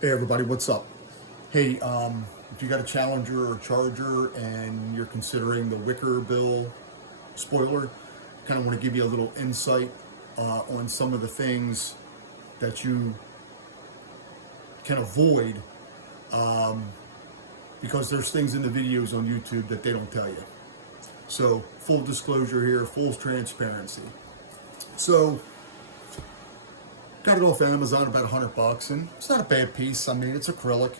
Hey everybody, what's up? Hey, if you got a Challenger or Charger and you're considering the Wicker Bill spoiler, kind of want to give you a little insight on some of the things that you can avoid because there's things in the videos on YouTube that they don't tell you. So, full disclosure here, full transparency. So, got it off Amazon about $100, and it's not a bad piece. I mean, it's acrylic.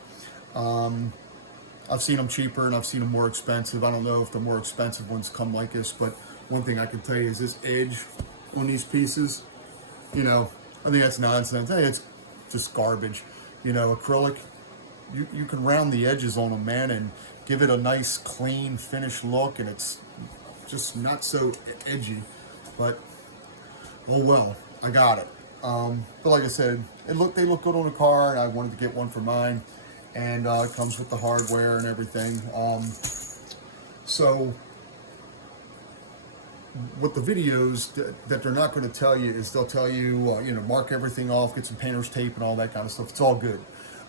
I've seen them cheaper and I've seen them more expensive. I don't know if the more expensive ones come like this, but one thing I can tell you is this edge on these pieces, I think that's nonsense. I think it's just garbage. Acrylic, you can round the edges on them, man, and give it a nice, clean, finished look, and it's just not so edgy. But, oh well, I got it. But like I said, they look good on the car, and I wanted to get one for mine. And it comes with the hardware and everything. So what the videos that they're not going to tell you is they'll tell you, mark everything off, get some painter's tape and all that kind of stuff. It's all good.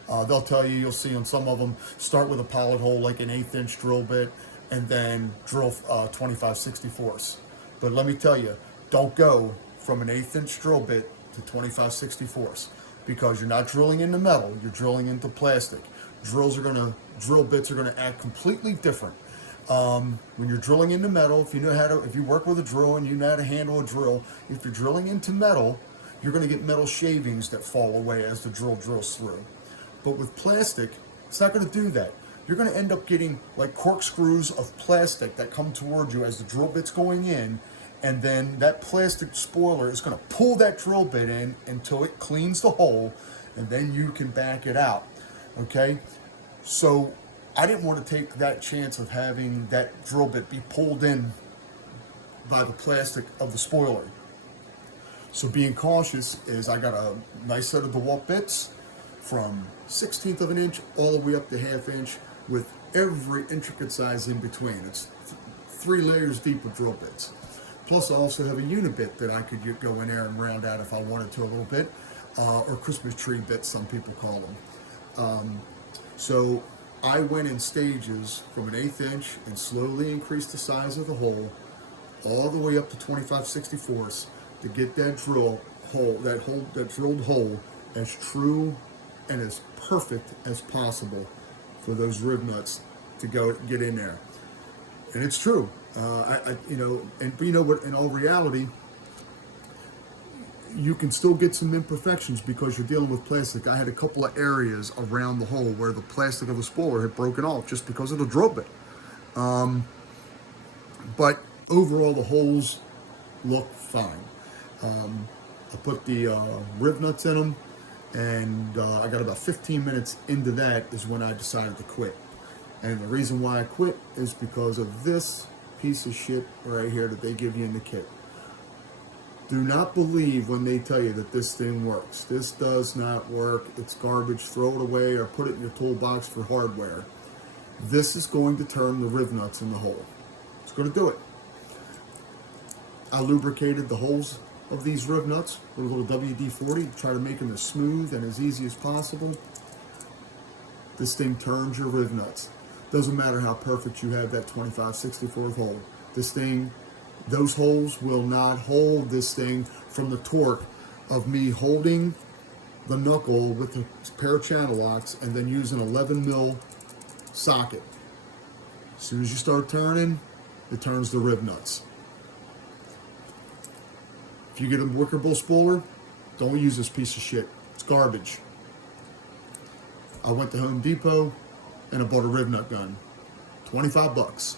They'll tell you, you'll see on some of them, start with a pilot hole like an 1/8 inch drill bit and then drill 25/64. But let me tell you, don't go from an 1/8 inch drill bit to 25/64 because you're not drilling into metal, you're drilling into plastic. Drill bits are gonna act completely different. When you're drilling into metal, if you work with a drill and you know how to handle a drill, if you're drilling into metal, you're gonna get metal shavings that fall away as the drill drills through. But with plastic, it's not gonna do that. You're gonna end up getting like corkscrews of plastic that come toward you as the drill bit's going in, and then that plastic spoiler is going to pull that drill bit in until it cleans the hole, and then you can back it out. Okay? So I didn't want to take that chance of having that drill bit be pulled in by the plastic of the spoiler. So being cautious is I got a nice set of DeWalt bits from 1/16 of an inch all the way up to 1/2 inch with every intricate size in between. It's 3 layers deep of drill bits. Plus, I also have a unibit that I could go in there and round out if I wanted to a little bit, or Christmas tree bits, some people call them. So I went in stages from an 1/8 inch and slowly increased the size of the hole all the way up to 25/64 to get that that drilled hole as true and as perfect as possible for those rib nuts to get in there. And it's true. But you know what? In all reality, you can still get some imperfections because you're dealing with plastic. I had a couple of areas around the hole where the plastic of the spoiler had broken off just because of the drill bit. But overall, the holes look fine. I put the rib nuts in them, and I got about 15 minutes into that is when I decided to quit. And the reason why I quit is because of this piece of shit right here that they give you in the kit. Do not believe when they tell you that this thing works. This does not work. It's garbage. Throw it away or put it in your toolbox for hardware. This is going to turn the rib nuts in the hole. It's going to do it. I lubricated the holes of these rib nuts with a little WD-40 to try to make them as smooth and as easy as possible. This thing turns your rib nuts. Doesn't matter how perfect you have that 25/64 hole. Those holes will not hold this thing from the torque of me holding the knuckle with a pair of channel locks and then use an 11 mil socket. As soon as you start turning, it turns the rib nuts. If you get a Wicker Bill spoiler, don't use this piece of shit. It's garbage. I went to Home Depot and I bought a rib nut gun. $25.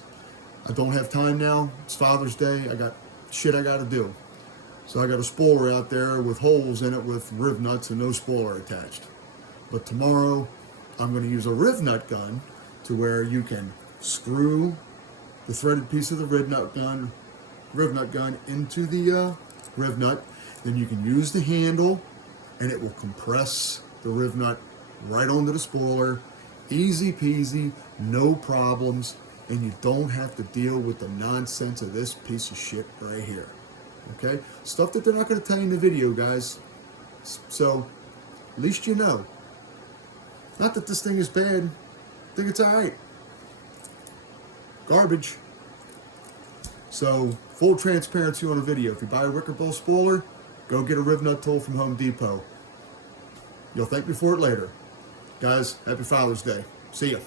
I don't have time now. It's Father's Day. I got shit I gotta do. So I got a spoiler out there with holes in it with rib nuts and no spoiler attached. But tomorrow, I'm gonna use a rib nut gun to where you can screw the threaded piece of the rib nut gun into the rib nut. Then you can use the handle and it will compress the rib nut right onto the spoiler. Easy peasy, no problems, and you don't have to deal with the nonsense of this piece of shit right here. Okay? Stuff that they're not going to tell you in the video, guys. So, at least you know. Not that this thing is bad. I think it's all right. Garbage. So, full transparency on a video. If you buy a Wicker Bill spoiler, go get a rib nut tool from Home Depot. You'll thank me for it later. Guys, happy Father's Day. See ya.